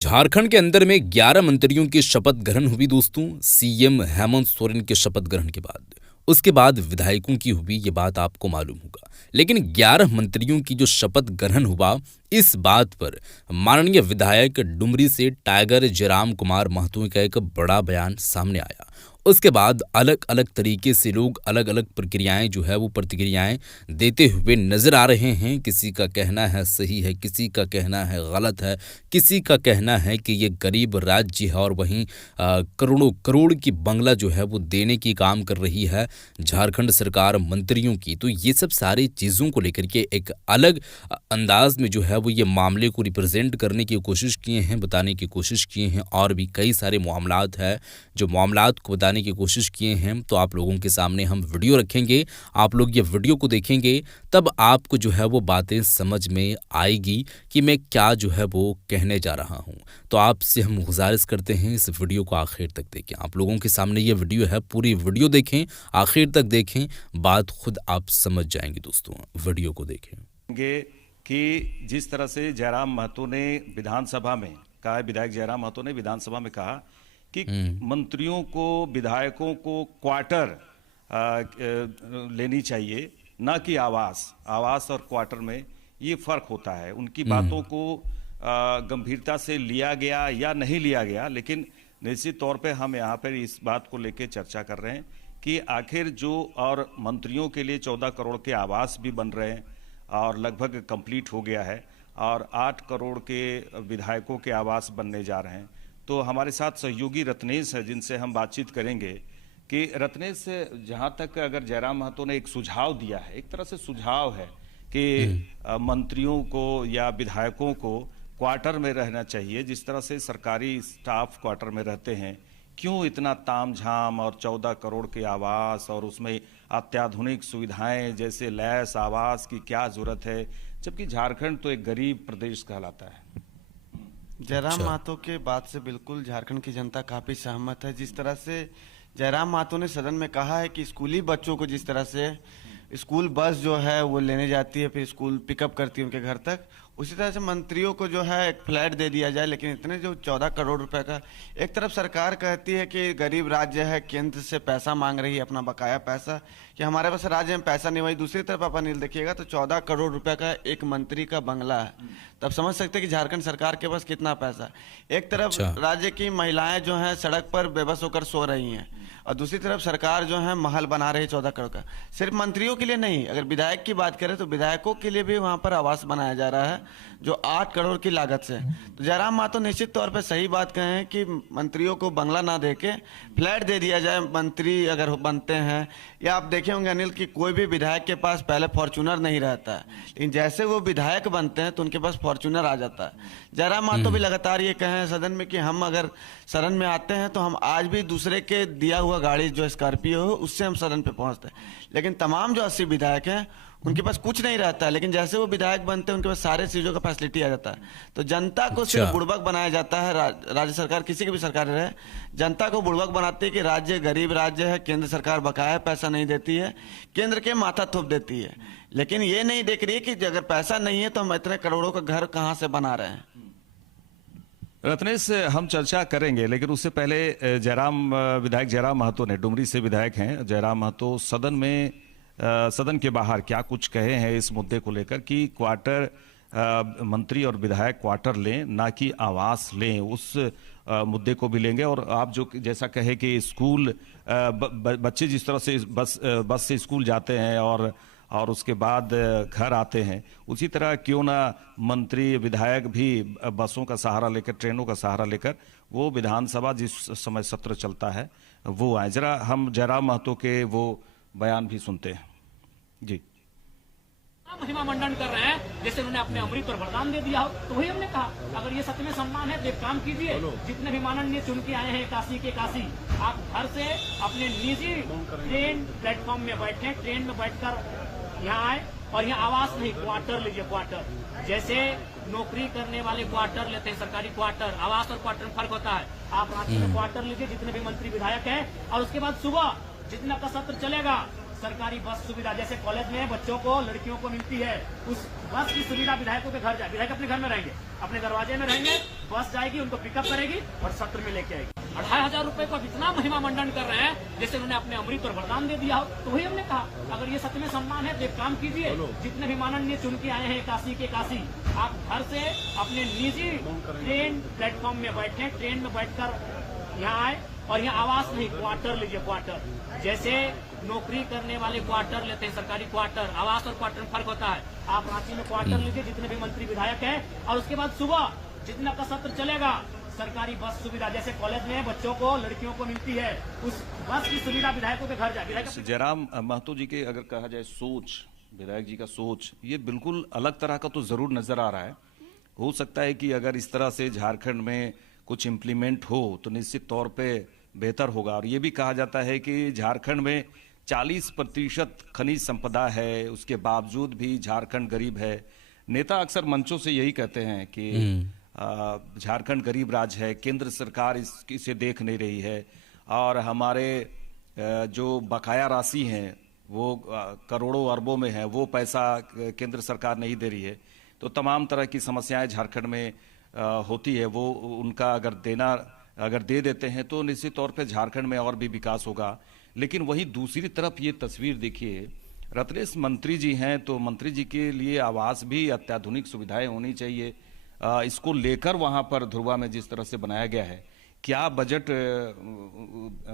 झारखंड के अंदर में 11 मंत्रियों की शपथ ग्रहण हुई दोस्तों। सीएम हेमंत सोरेन के शपथ ग्रहण के बाद उसके बाद विधायकों की हुई ये बात आपको मालूम होगा। लेकिन 11 मंत्रियों की जो शपथ ग्रहण हुआ, इस बात पर माननीय विधायक डुमरी से टाइगर जयराम कुमार महतो का एक बड़ा बयान सामने आया। उसके बाद अलग अलग तरीके से लोग अलग अलग प्रक्रियाएं जो है वो प्रतिक्रियाएं देते हुए नजर आ रहे हैं। किसी का कहना है सही है, किसी का कहना है गलत है, किसी का कहना है कि ये गरीब राज्य है और वहीं करोड़ों करोड़ की बंगला जो है वो देने की काम कर रही है झारखंड सरकार मंत्रियों की। तो ये सब सारी चीज़ों को लेकर के एक अलग अंदाज में जो है वो ये मामले को रिप्रेजेंट करने की कोशिश किए हैं, बताने की कोशिश किए हैं। और भी कई सारे मामलात हैं जो मामलात को बताने की कोशिश किए हैं। तो आप लोगों के सामने हम वीडियो रखेंगे, आप लोग ये वीडियो को देखेंगे, तब आपको जो है वो बातें समझ में आएगी कि मैं क्या जो है वो कहने जा रहा हूँ। तो आपसे हम गुजारिश करते हैं इस वीडियो को आखिर तक देखें। आप लोगों के सामने ये वीडियो है, पूरी वीडियो देखें, आखिर तक देखें, बात खुद आप समझ जाएंगे दोस्तों। वीडियो को देखें कि जिस तरह से जयराम महतो ने विधानसभा में कहा, विधायक जयराम महतो ने विधानसभा में कहा कि मंत्रियों को, विधायकों को क्वार्टर लेनी चाहिए, न कि आवास। आवास और क्वार्टर में ये फर्क होता है। उनकी बातों को गंभीरता से लिया गया या नहीं लिया गया, लेकिन निश्चित तौर पे हम यहाँ पर इस बात को लेकर चर्चा कर रहे हैं कि आखिर जो और मंत्रियों के लिए 14 करोड़ के आवास भी बन रहे हैं और लगभग कंप्लीट हो गया है, और 8 करोड़ के विधायकों के आवास बनने जा रहे हैं। तो हमारे साथ सहयोगी रत्नेश है, जिनसे हम बातचीत करेंगे कि रत्नेश, जहाँ तक अगर जयराम महतो ने एक सुझाव दिया है, एक तरह से सुझाव है कि मंत्रियों को या विधायकों को क्वार्टर में रहना चाहिए, जिस तरह से सरकारी स्टाफ क्वार्टर में रहते हैं, क्यों इतना तामझाम और 14 करोड़ के आवास और उसमें अत्याधुनिक सुविधाएं जैसे लैस आवास की क्या जरूरत है, जबकि झारखंड तो एक गरीब प्रदेश कहलाता है। जयराम महतो के बात से बिल्कुल झारखंड की जनता काफी सहमत है। जिस तरह से जयराम महतो ने सदन में कहा है कि स्कूली बच्चों को जिस तरह से स्कूल बस जो है वो लेने जाती है, फिर स्कूल पिकअप करती है उनके घर तक, उसी तरह से मंत्रियों को जो है एक फ्लैट दे दिया जाए। लेकिन इतने जो 14 करोड़ रुपए का, एक तरफ सरकार कहती है कि गरीब राज्य है, केंद्र से पैसा मांग रही है, अपना बकाया पैसा, कि हमारे पास राज्य में पैसा नहीं। वही दूसरी तरफ आप अनिल देखिएगा तो 14 करोड़ रुपए का एक मंत्री का बंगला है। तब समझ सकते हैं कि झारखंड सरकार के पास कितना पैसा। एक तरफ राज्य की महिलाएं जो हैं सड़क पर बेबस होकर सो रही हैं, और दूसरी तरफ सरकार जो है महल बना रही है 14 करोड़ का। सिर्फ मंत्रियों के लिए नहीं, अगर विधायक की बात करें तो विधायकों के लिए भी वहां पर आवास बनाया जा रहा है जो 8 करोड़ की लागत से। तो जयराम महतो निश्चित तौर पर सही बात कहे हैं कि मंत्रियों को बंगला ना देके फ्लैट दे दिया जाए, मंत्री अगर बनते हैं। या आप देखे होंगे अनिल कि कोई भी विधायक के पास पहले फॉर्च्यूनर नहीं रहता है, लेकिन जैसे वो विधायक बनते हैं तो उनके पास फॉर्च्यूनर आ जाता है। जयराम महतो भी लगातार ये कहे हैं सदन में कि हम अगर सदन में आते हैं तो हम आज भी दूसरे के दिया हुआ गाड़ी जो स्कॉर्पियो हो उससे हम सदन पे पहुंचते हैं। लेकिन तमाम जो 80 विधायक हैं उनके पास कुछ नहीं रहता है, लेकिन जैसे वो विधायक बनते हैं उनके पास सारे चीजों का फैसिलिटी आ जाता है। तो जनता को सिर्फ बुड़बक बनाया जाता है। राज्य सरकार, किसी की भी सरकार रहे, जनता को बुड़बक बनाती है कि राज्य गरीब राज्य है, केंद्र सरकार बकाया पैसा नहीं देती है, केंद्र के माथा थोप देती है। लेकिन ये नहीं देख रही है कि अगर पैसा नहीं है तो हम इतने करोड़ों का घर कहाँ से बना रहे हैं। रत्नेश, हम चर्चा करेंगे, लेकिन उससे पहले विधायक जयराम महतो ने, डुमरी से विधायक हैं जयराम महतो, सदन के बाहर क्या कुछ कहे हैं इस मुद्दे को लेकर कि क्वार्टर, मंत्री और विधायक क्वार्टर लें ना कि आवास लें, उस मुद्दे को भी लेंगे। और आप जो जैसा कहे कि स्कूल बच्चे जिस तरह से बस से स्कूल जाते हैं और उसके बाद घर आते हैं, उसी तरह क्यों ना मंत्री विधायक भी बसों का सहारा लेकर, ट्रेनों का सहारा लेकर वो विधानसभा जिस समय सत्र चलता है वो आए। जरा हम जयराम महतो के वो बयान भी सुनते हैं। जी, महिमा मंडन कर रहे हैं जैसे उन्होंने अपने अमृत पर वरदान दे दिया हो। तो वही हमने कहा, अगर ये सच में सम्मान है तो एक काम कीजिए, जितने भी माननीय चुन के आए हैं काशी के काशी, आप घर से अपने निजी ट्रेन प्लेटफॉर्म में बैठे, ट्रेन में बैठकर यहाँ आए और यहाँ आवास नहीं, क्वार्टर लीजिए। क्वार्टर जैसे नौकरी करने वाले क्वार्टर लेते हैं, सरकारी क्वार्टर, आवास और क्वार्टर में फर्क होता है। आप रांची में क्वार्टर लीजिए जितने भी मंत्री विधायक हैं, और उसके बाद सुबह जितना का सत्र चलेगा सरकारी बस सुविधा, जैसे कॉलेज में बच्चों को, लड़कियों को मिलती है, उस बस की सुविधा विधायकों के घर जाए। विधायक अपने घर में रहेंगे, अपने दरवाजे में रहेंगे, बस जाएगी, उनको पिकअप करेगी और सत्र में लेके आएगी। 2500 रुपए को इतना महिमा मंडन कर रहे हैं जैसे उन्होंने अपने अमृत पर वरदान दे दिया हो। तो वही हमने कहा, अगर ये सत्य में सम्मान है तो एक काम कीजिए, जितने विमानन चुन के आए हैं काशी के काशी, आप घर से अपने निजी ट्रेन प्लेटफॉर्म में बैठे, ट्रेन में बैठकर यहाँ आए और यहाँ आवास नहीं, क्वार्टर लीजिए। क्वार्टर जैसे नौकरी करने वाले क्वार्टर लेते हैं, सरकारी क्वार्टर, आवास और क्वार्टर में फर्क होता है। आप रांची में क्वार्टर लीजिए, जितने भी मंत्री विधायक हैं, और उसके बाद सुबह जितना का सत्र चलेगा, सरकारी बस सुविधा जैसे कॉलेज में बच्चों को, लड़कियों को मिलती है, उस बस की सुविधा विधायकों के घर जाए। जयराम महतो जी के अगर कहा जाए सोच, विधायक जी का सोच, ये बिल्कुल अलग तरह का तो जरूर नजर आ रहा है। हो सकता है कि अगर इस तरह से झारखंड में कुछ इम्प्लीमेंट हो तो निश्चित तौर पे बेहतर होगा। और ये भी कहा जाता है कि झारखंड में 40% खनिज संपदा है, उसके बावजूद भी झारखंड गरीब है। नेता अक्सर मंचों से यही कहते हैं कि झारखंड गरीब राज्य है, केंद्र सरकार इसे देख नहीं रही है, और हमारे जो बकाया राशि हैं वो करोड़ों अरबों में है, वो पैसा केंद्र सरकार नहीं दे रही है। तो तमाम तरह की समस्याएं झारखंड में होती है, वो उनका अगर दे देते हैं तो निश्चित तौर पे झारखंड में और भी विकास होगा। लेकिन वहीं दूसरी तरफ ये तस्वीर देखिए, रत्नेश मंत्री जी हैं तो मंत्री जी के लिए आवास भी अत्याधुनिक सुविधाएं होनी चाहिए। इसको लेकर वहां पर ध्रुवा में जिस तरह से बनाया गया है, क्या बजट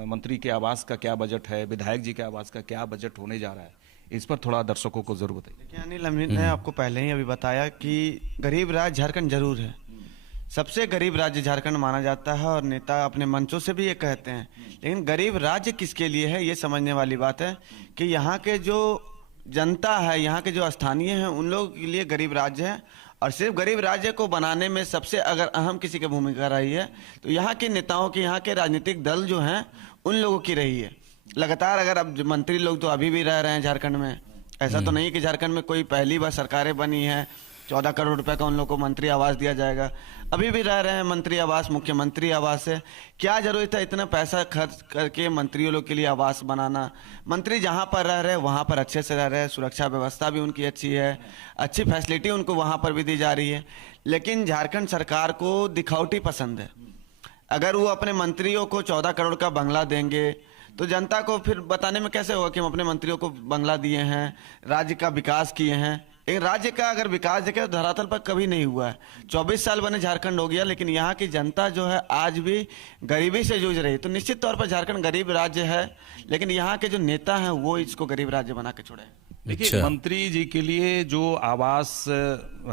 मंत्री के आवास का क्या बजट है, विधायक जी के आवास का क्या बजट होने जा रहा है, इस पर थोड़ा दर्शकों को जरूर बताइए। देखिए अनिल, हमने आपको पहले ही अभी बताया कि गरीब राज्य झारखंड जरूर है, सबसे गरीब राज्य झारखंड माना जाता है और नेता अपने मंचों से भी ये कहते हैं। लेकिन गरीब राज्य किसके लिए है, ये समझने वाली बात है कि यहाँ के जो जनता है, यहाँ के जो स्थानीय हैं, उन लोगों के लिए गरीब राज्य है। और सिर्फ गरीब राज्य को बनाने में सबसे अगर अहम किसी की भूमिका रही है तो यहाँ के नेताओं की, यहाँ के राजनीतिक दल जो हैं उन लोगों की रही है। लगातार अगर अब मंत्री लोग तो अभी भी रह रहे हैं झारखंड में, ऐसा तो नहीं कि झारखंड में कोई पहली बार सरकारें बनी है 14 करोड़ रुपए का उन लोगों को मंत्री आवास दिया जाएगा, अभी भी रह रहे हैं मंत्री आवास, मुख्यमंत्री आवास है। क्या जरूरत है इतना पैसा खर्च करके मंत्रियों लोग के लिए आवास बनाना? मंत्री जहां पर रह रहे हैं वहां पर अच्छे से रह रहे हैं, सुरक्षा व्यवस्था भी उनकी अच्छी है, अच्छी फैसिलिटी उनको वहां पर भी दी जा रही है। लेकिन झारखंड सरकार को दिखावटी पसंद है। अगर वो अपने मंत्रियों को 14 करोड़ का बंगला देंगे तो जनता को फिर बताने में कैसे होगा कि हम अपने मंत्रियों को बंगला दिए हैं, राज्य का विकास किए हैं। लेकिन राज्य का अगर विकास देखे तो धरातल पर कभी नहीं हुआ है। 24 साल बने झारखंड हो गया, लेकिन यहाँ की जनता जो है आज भी गरीबी से जूझ रही है। तो निश्चित तौर पर झारखंड गरीब राज्य है, लेकिन यहाँ के जो नेता हैं वो इसको गरीब राज्य बना के छोड़े। देखिए मंत्री जी के लिए जो आवास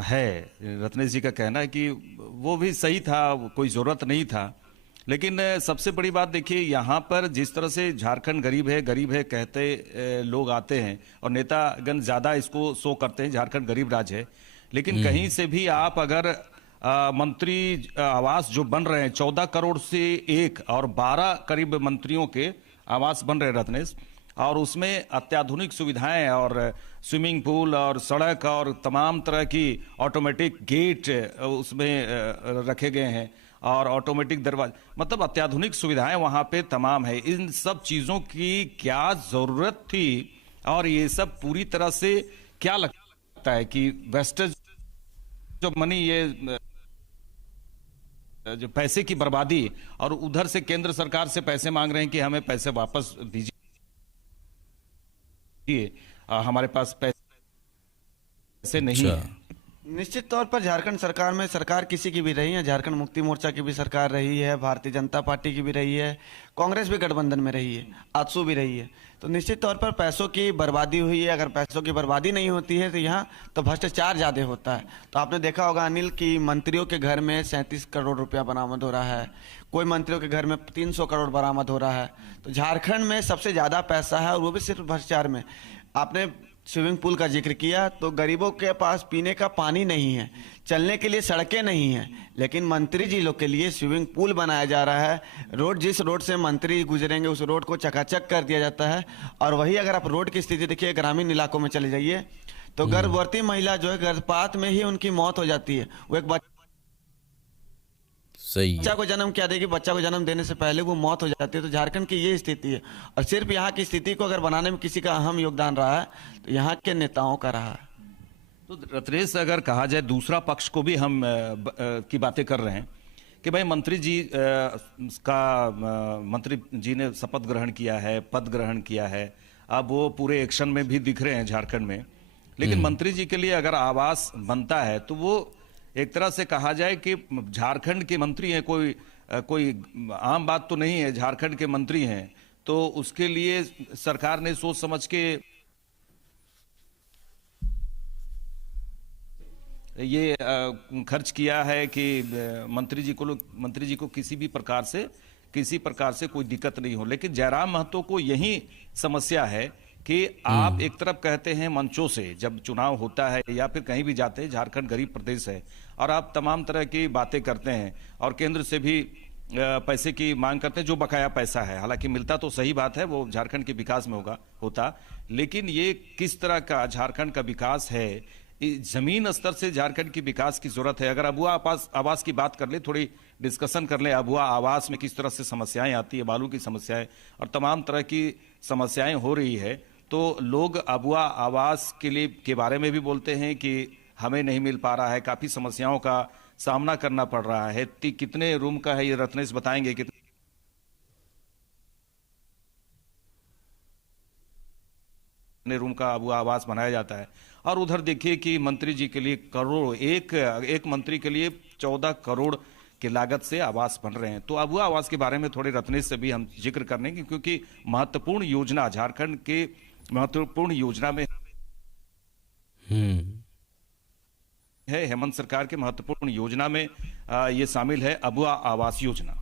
है, रत्नेश जी का कहना है कि वो भी सही था, कोई जरूरत नहीं था। लेकिन सबसे बड़ी बात देखिए, यहाँ पर जिस तरह से झारखंड गरीब है कहते लोग आते हैं और नेतागण ज्यादा इसको शो करते हैं झारखंड गरीब राज्य है। लेकिन कहीं से भी आप अगर मंत्री आवास जो बन रहे हैं 14 करोड़ से एक और 12 करीब मंत्रियों के आवास बन रहे हैं रत्नेश, और उसमें अत्याधुनिक सुविधाएं और स्विमिंग पूल और सड़क और तमाम तरह की ऑटोमेटिक गेट उसमें रखे गए हैं और ऑटोमेटिक दरवाजा, मतलब अत्याधुनिक सुविधाएं वहां पे तमाम है। इन सब चीजों की क्या जरूरत थी? और ये सब पूरी तरह से क्या लगता है कि वेस्टेज जो मनी, ये जो पैसे की बर्बादी, और उधर से केंद्र सरकार से पैसे मांग रहे हैं कि हमें पैसे वापस दीजिए, हमारे पास पैसे नहीं है। निश्चित तौर पर झारखंड सरकार में सरकार किसी की भी रही है, झारखंड मुक्ति मोर्चा की भी सरकार रही है, भारतीय जनता पार्टी की भी रही है, कांग्रेस भी गठबंधन में रही है, आजसू भी रही है। तो निश्चित तौर पर पैसों की बर्बादी हुई है। अगर पैसों की बर्बादी नहीं होती है तो यहाँ तो भ्रष्टाचार ज़्यादा होता है। तो आपने देखा होगा अनिल कि मंत्रियों के घर में 37 करोड़ रुपया बरामद हो रहा है, कोई मंत्रियों के घर में 300 करोड़ बरामद हो रहा है। तो झारखंड में सबसे ज़्यादा पैसा है और वो भी सिर्फ भ्रष्टाचार में। आपने स्विमिंग पूल का जिक्र किया, तो गरीबों के पास पीने का पानी नहीं है, चलने के लिए सड़कें नहीं हैं, लेकिन मंत्री जी लोग के लिए स्विमिंग पूल बनाया जा रहा है। रोड, जिस रोड से मंत्री गुजरेंगे उस रोड को चकाचक कर दिया जाता है। और वही अगर आप रोड की स्थिति देखिए, ग्रामीण इलाकों में चले जाइए तो गर्भवती महिला जो है गर्भपात में ही उनकी मौत हो जाती है। वो एक बच्चा को जन्म क्या देगी, बच्चा को जन्म देने से पहले वो मौत हो जाती है। तो झारखंड की ये स्थिति है, और सिर्फ यहाँ की स्थिति को अगर बनाने में किसी का अहम योगदान रहा है तो यहाँ के नेताओं का रहा है। तो रत्नेश, अगर कहा जाए दूसरा पक्ष को भी हम की बातें कर रहे हैं कि भाई मंत्री जी ने शपथ ग्रहण किया है, पद ग्रहण किया है, अब वो पूरे एक्शन में भी दिख रहे हैं झारखंड में। लेकिन मंत्री जी के लिए अगर आवास बनता है तो वो एक तरह से कहा जाए कि झारखंड के मंत्री हैं, कोई आम बात तो नहीं है, झारखंड के मंत्री हैं, तो उसके लिए सरकार ने सोच समझ के ये खर्च किया है कि मंत्री जी को किसी प्रकार से कोई दिक्कत नहीं हो। लेकिन जयराम महतो को यही समस्या है कि आप एक तरफ कहते हैं मंचों से जब चुनाव होता है या फिर कहीं भी जाते हैं, झारखंड गरीब प्रदेश है, और आप तमाम तरह की बातें करते हैं और केंद्र से भी पैसे की मांग करते हैं, जो बकाया पैसा है, हालांकि मिलता तो सही बात है, वो झारखंड के विकास में होता, लेकिन ये किस तरह का झारखंड का विकास है, जमीन स्तर से झारखंड की विकास की जरूरत है। अगर अबुआ आवास की बात कर ले, थोड़ी डिस्कशन कर ले, अबुआ आवास में किस तरह से समस्याएं आती है, बालू की समस्याएं और तमाम तरह की समस्याएं हो रही है, तो लोग अबुआ आवास के बारे में भी बोलते हैं कि हमें नहीं मिल पा रहा है, काफी समस्याओं का सामना करना पड़ रहा है। कितने रूम का है ये रत्नेश बताएंगे? कितने रूम का अबुआ आवास बनाया जाता है? और उधर देखिए कि मंत्री जी के लिए करोड़, एक मंत्री के लिए 14 करोड़ की लागत से आवास बन रहे हैं। तो अबुआ आवास के बारे में थोड़े रत्नेश से भी हम जिक्र करने की, क्योंकि महत्वपूर्ण योजना, झारखंड के महत्वपूर्ण योजना में है, हेमंत सरकार के महत्वपूर्ण योजना में ये शामिल है अबुआ आवास योजना।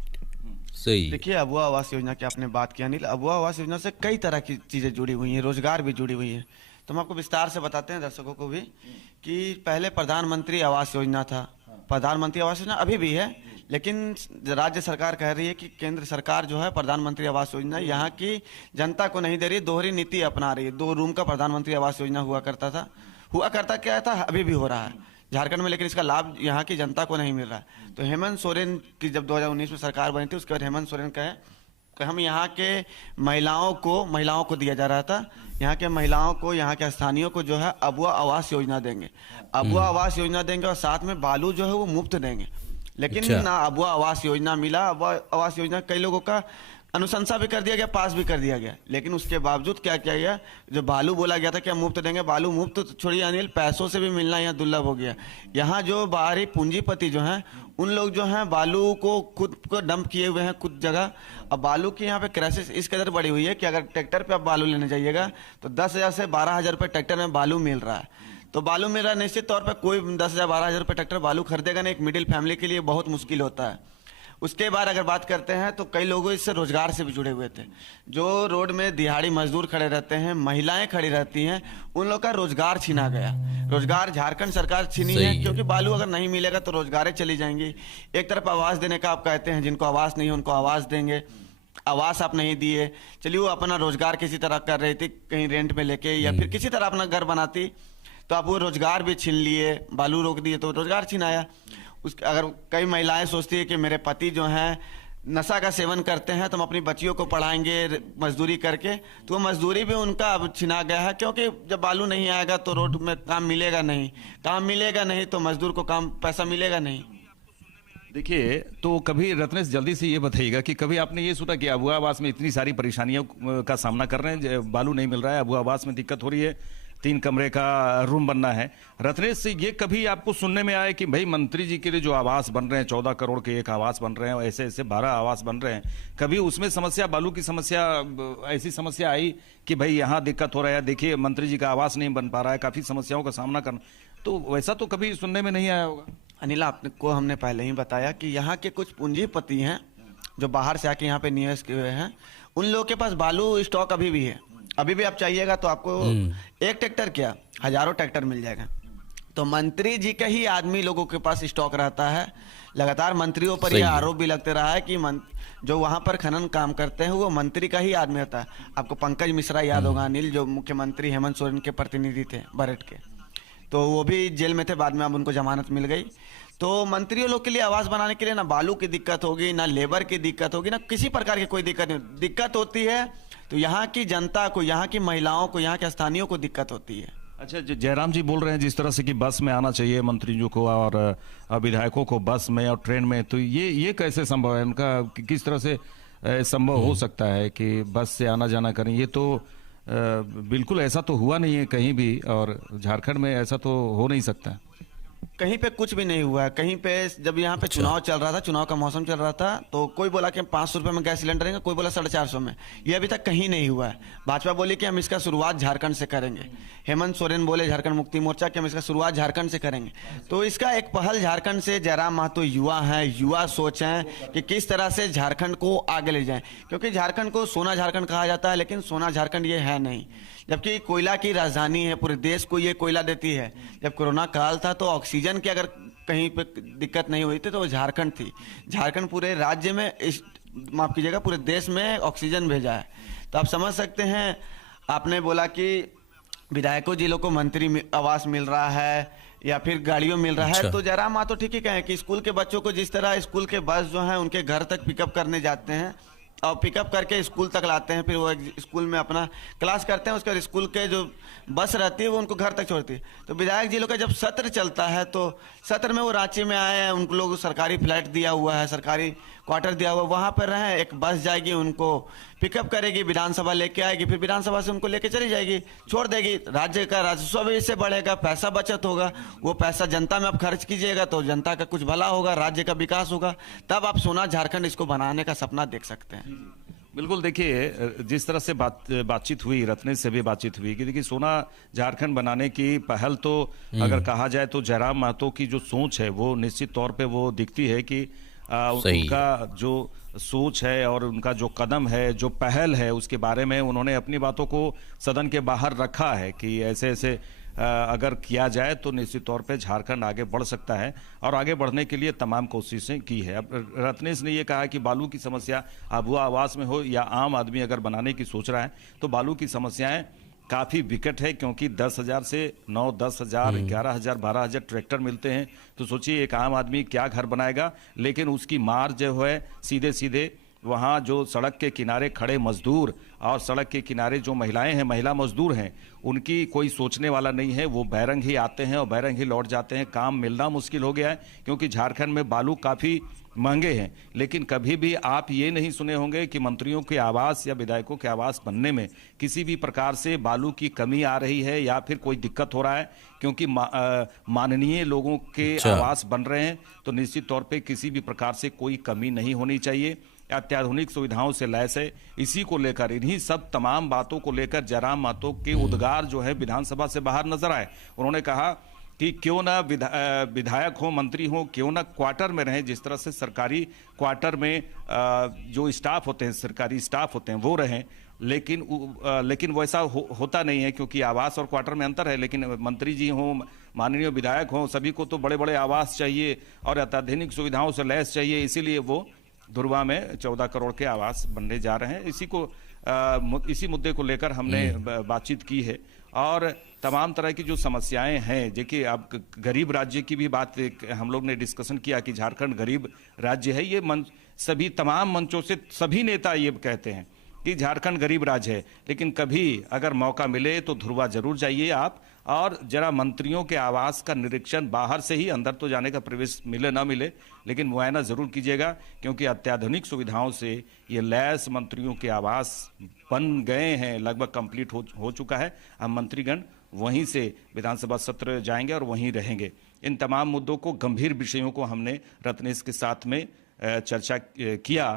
सही। देखिए, अबुआ आवास योजना की आपने बात किया अनिल, अबुआ आवास योजना से कई तरह की चीजें जुड़ी हुई हैं, रोजगार भी जुड़ी हुई है। तो हम आपको विस्तार से बताते हैं दर्शकों को भी कि पहले प्रधानमंत्री आवास योजना था। प्रधानमंत्री आवास योजना अभी भी है, लेकिन राज्य सरकार कह रही है कि केंद्र सरकार जो है प्रधानमंत्री आवास योजना यहाँ की जनता को नहीं दे रही, दोहरी नीति अपना रही है। 2 रूम का प्रधानमंत्री आवास योजना हुआ करता क्या था, अभी भी हो रहा है झारखंड में, लेकिन इसका लाभ यहाँ की जनता को नहीं मिल रहा है। तो हेमंत सोरेन की जब 2019 में सरकार बनी थी, उसके बाद हेमंत सोरेन कहे कि हम यहाँ के महिलाओं को दिया जा रहा था, यहाँ के महिलाओं को, यहाँ के स्थानीयों को जो है अबुआ आवास योजना देंगे, अबुआ आवास योजना देंगे और साथ में बालू जो है वो मुफ्त देंगे। लेकिन ना अबुआ आवास योजना मिला। अबुआ आवास योजना कई लोगों का अनुशंसा भी कर दिया गया, पास भी कर दिया गया, लेकिन उसके बावजूद क्या किया गया, जो बालू बोला गया था कि हम मुफ्त देंगे, बालू मुफ्त तो छोड़िए अनिल, पैसों से भी मिलना यहाँ दुर्लभ हो गया। यहाँ जो बाहरी पूंजीपति जो हैं, उन लोग जो हैं बालू को खुद को डंप किए हुए हैं कुछ जगह। अब बालू की यहाँ पे क्राइसिस इस कदर बढ़ी हुई है कि अगर ट्रैक्टर पे आप बालू लेने जाइएगा तो 10,000 से 12,000 रुपये ट्रैक्टर में बालू मिल रहा है। तो बालू मिल रहा है, निश्चित तौर पर कोई 10,000 12,000 रुपये ट्रैक्टर बालू खरीदेगा नहीं, एक मिडिल फैमिली के लिए बहुत मुश्किल होता है। उसके बाद अगर बात करते हैं तो कई लोग इससे रोजगार से भी जुड़े हुए थे, जो रोड में दिहाड़ी मजदूर खड़े रहते हैं, महिलाएं खड़ी रहती हैं, उन लोग का रोजगार छीना गया। रोजगार झारखंड सरकार छीनी है, क्योंकि बालू अगर नहीं मिलेगा तो रोजगारें चली जाएंगी। एक तरफ आवास देने का आप कहते हैं, जिनको आवास नहीं है उनको आवास देंगे, आवास आप नहीं दिए, चलिए वो अपना रोजगार किसी तरह कर रही थी, कहीं रेंट में लेके या फिर किसी तरह अपना घर बनाती, तो आप वो रोजगार भी छीन लिए, बालू रोक दिए तो रोजगार छीनाया। अगर कई महिलाएं सोचती है कि मेरे पति जो हैं नशा का सेवन करते हैं, तो हम अपनी बच्चियों को पढ़ाएंगे मजदूरी करके, तो वो मजदूरी भी उनका अब छिना गया है, क्योंकि जब बालू नहीं आएगा तो रोड में काम मिलेगा नहीं तो मजदूर को पैसा मिलेगा नहीं। देखिए, तो कभी रत्नेश जल्दी से ये बताइएगा कि कभी आपने ये सुना कि अबुआ आवास में इतनी सारी परेशानियों का सामना कर रहे हैं, बालू नहीं मिल रहा है, अबुआ आवास में दिक्कत हो रही है, 3 कमरे का रूम बनना है। रत्नेश से ये कभी आपको सुनने में आया कि भाई मंत्री जी के लिए जो आवास बन रहे हैं, 14 करोड़ के एक आवास बन रहे हैं, ऐसे ऐसे 12 आवास बन रहे हैं, कभी उसमें समस्या, बालू की समस्या, ऐसी समस्या आई कि भाई यहाँ दिक्कत हो रहा है, देखिए मंत्री जी का आवास नहीं बन पा रहा है, काफी समस्याओं का सामना करना, तो वैसा तो कभी सुनने में नहीं आया होगा? अनिल, आपको हमने पहले ही बताया कि यहाँ के कुछ पूंजीपति हैं जो बाहर से आके यहाँ पे निवेश किए हुए हैं, उन लोगों के पास बालू स्टॉक अभी भी है। अभी भी आप चाहिएगा तो आपको एक ट्रैक्टर क्या, हजारों ट्रैक्टर मिल जाएगा। तो मंत्री जी के ही आदमी लोगों के पास स्टॉक रहता है। लगातार मंत्रियों पर यह आरोप भी लगते रहा है कि जो वहां पर खनन काम करते हैं वो मंत्री का ही आदमी होता है। आपको पंकज मिश्रा याद होगा अनिल, जो मुख्यमंत्री हेमंत सोरेन के प्रतिनिधि थे बरट के, तो वो भी जेल में थे, बाद में अब उनको जमानत मिल गई। तो मंत्रियों लोग के लिए आवास बनाने के लिए ना बालू की दिक्कत होगी, ना लेबर की दिक्कत होगी, ना किसी प्रकार की कोई दिक्कत नहीं। दिक्कत होती है तो यहाँ की जनता को, यहाँ की महिलाओं को, यहाँ के स्थानीयों को दिक्कत होती है। अच्छा, जयराम जी बोल रहे हैं जिस तरह से कि बस में आना चाहिए मंत्रियों को और विधायकों को बस में और ट्रेन में, तो ये कैसे संभव है? उनका किस तरह से संभव हो सकता है कि बस से आना जाना करें? ये तो बिल्कुल ऐसा तो हुआ नहीं है कहीं भी, और झारखंड में ऐसा तो हो नहीं सकता है। कहीं पे कुछ भी नहीं हुआ है। कहीं पे जब यहाँ पे चुनाव चल रहा था, चुनाव का मौसम चल रहा था, तो कोई बोला कि 500 रुपये में गैस सिलेंडर देंगे, कोई बोला 450 में। ये अभी तक कहीं नहीं हुआ है। भाजपा बोली कि हम इसका शुरुआत झारखंड से करेंगे। हेमंत सोरेन बोले झारखंड मुक्ति मोर्चा कि हम इसका शुरुआत झारखंड से करेंगे। तो इसका एक पहल झारखंड से, जयराम महतो युवा हैं, युवा सोच हैं कि किस तरह से झारखंड को आगे ले जाएं, क्योंकि झारखंड को सोना झारखंड कहा जाता है, लेकिन सोना झारखंड ये है नहीं। जबकि कोयला की राजधानी है, पूरे देश को ये कोयला देती है। जब कोरोना काल था तो ऑक्सीजन की अगर कहीं पे दिक्कत नहीं हुई थी तो वो झारखंड थी। झारखंड पूरे राज्य में, माफ कीजिएगा, पूरे देश में ऑक्सीजन भेजा है। तो आप समझ सकते हैं। आपने बोला कि विधायकों जिलों को मंत्री आवास मिल रहा है या फिर गाड़ियों मिल रहा है, तो जयराम महतो ठीक ही कहें कि स्कूल के बच्चों को जिस तरह स्कूल के बस जो है उनके घर तक पिकअप करने जाते हैं और पिकअप करके स्कूल तक लाते हैं, फिर वो स्कूल में अपना क्लास करते हैं, उसके बाद स्कूल के जो बस रहती है वो उनको घर तक छोड़ती है। तो विधायक जी लोग का जब सत्र चलता है तो सत्र में वो रांची में आए हैं, उनको लोग सरकारी फ्लैट दिया हुआ है, सरकारी क्वार्टर दिया हुआ है, वहाँ पर रहें। एक बस जाएगी, उनको पिकअप करेगी, विधानसभा लेके आएगी, फिर विधानसभा से उनको लेके चली जाएगी, छोड़ देगी। राज्य का राजस्व भी इससे बढ़ेगा, पैसा बचत होगा। वो पैसा जनता में आप खर्च कीजिएगा तो जनता का कुछ भला होगा, राज्य का विकास होगा। तब आप सोना झारखंड इसको बनाने का सपना देख सकते हैं। बिल्कुल, देखिए जिस तरह से बातचीत हुई, रत्नेश से भी बातचीत हुई कि देखिए सोना झारखंड बनाने की पहल तो अगर कहा जाए तो जयराम महतो की जो सोच है वो निश्चित तौर पे वो दिखती है कि उनका जो सोच है और उनका जो कदम है, जो पहल है, उसके बारे में उन्होंने अपनी बातों को सदन के बाहर रखा है कि ऐसे ऐसे अगर किया जाए तो निश्चित तौर पे झारखंड आगे बढ़ सकता है और आगे बढ़ने के लिए तमाम कोशिशें की है। अब रत्नेश ने ये कहा कि बालू की समस्या आबुआ आवास में हो या आम आदमी अगर बनाने की सोच रहा है तो बालू की समस्याएं काफ़ी विकट है, क्योंकि 10,000 से 9, 10,000, 11,000, 12,000 ट्रैक्टर मिलते हैं। तो सोचिए एक आम आदमी क्या घर बनाएगा, लेकिन उसकी मार जो है सीधे सीधे वहाँ जो सड़क के किनारे खड़े मजदूर और सड़क के किनारे जो महिलाएं हैं, महिला मजदूर हैं, उनकी कोई सोचने वाला नहीं है। वो बैरंग ही आते हैं और बैरंग ही लौट जाते हैं। काम मिलना मुश्किल हो गया है क्योंकि झारखंड में बालू काफ़ी महंगे हैं। लेकिन कभी भी आप ये नहीं सुने होंगे कि मंत्रियों के आवास या विधायकों के आवास बनने में किसी भी प्रकार से बालू की कमी आ रही है या फिर कोई दिक्कत हो रहा है, क्योंकि माननीय लोगों के आवास बन रहे हैं। तो निश्चित तौर पे किसी भी प्रकार से कोई कमी नहीं होनी चाहिए। अत्याधुनिक सुविधाओं से लैस है। इसी को लेकर, इन्हीं सब तमाम बातों को लेकर जयराम महतो के उद्गार जो है विधानसभा से बाहर नजर आए। उन्होंने कहा कि क्यों ना विधायक हो, मंत्री हो, क्यों ना क्वार्टर में रहें। जिस तरह से सरकारी क्वार्टर में जो स्टाफ होते हैं, सरकारी स्टाफ होते हैं, वो रहें। लेकिन वैसा होता नहीं है, क्योंकि आवास और क्वार्टर में अंतर है। लेकिन मंत्री जी हों, माननीय विधायक हों, सभी को तो बड़े बड़े आवास चाहिए और अत्याधुनिक सुविधाओं से लैस चाहिए। इसीलिए वो धुरवा में 14 करोड़ के आवास बनने जा रहे हैं। इसी मुद्दे को लेकर हमने बातचीत की है और तमाम तरह की जो समस्याएं हैं। देखिए, अब गरीब राज्य की भी बात हम लोग ने डिस्कशन किया कि झारखंड गरीब राज्य है। ये सभी तमाम मंचों से सभी नेता ये कहते हैं कि झारखंड गरीब राज्य है। लेकिन कभी अगर मौका मिले तो धुरवा जरूर जाइए आप और जरा मंत्रियों के आवास का निरीक्षण बाहर से ही, अंदर तो जाने का प्रवेश मिले ना मिले, लेकिन मुआयना जरूर कीजिएगा, क्योंकि अत्याधुनिक सुविधाओं से ये लैस मंत्रियों के आवास बन गए हैं, लगभग कंप्लीट हो चुका है। हम मंत्रीगण वहीं से विधानसभा सत्र जाएंगे और वहीं रहेंगे। इन तमाम मुद्दों को, गंभीर विषयों को हमने रत्नेश के साथ में चर्चा किया।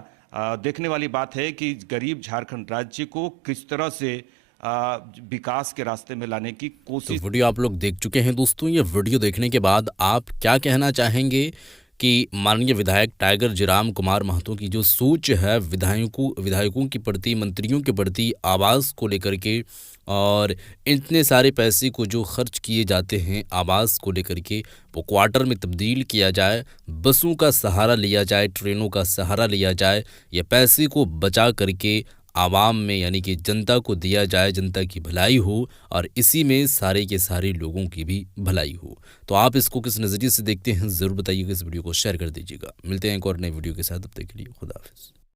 देखने वाली बात है कि गरीब झारखंड राज्य को किस तरह से विकास के रास्ते में लाने की कोशिश। तो वीडियो आप लोग देख चुके हैं दोस्तों। ये वीडियो देखने के बाद आप क्या कहना चाहेंगे कि माननीय विधायक टाइगर जयराम कुमार महतो की जो सोच है विधायकों के प्रति, मंत्रियों के प्रति, आवास को लेकर के, और इतने सारे पैसे को जो खर्च किए जाते हैं आवास को लेकर के, वो क्वार्टर में तब्दील किया जाए, बसों का सहारा लिया जाए, ट्रेनों का सहारा लिया जाए, ये पैसे को बचा करके आवाम में यानी कि जनता को दिया जाए, जनता की भलाई हो और इसी में सारे के सारे लोगों की भी भलाई हो। तो आप इसको किस नज़रिए से देखते हैं ज़रूर बताइएगा। इस वीडियो को शेयर कर दीजिएगा। मिलते हैं एक और नए वीडियो के साथ, तब तक के लिए खुदा हाफिज़।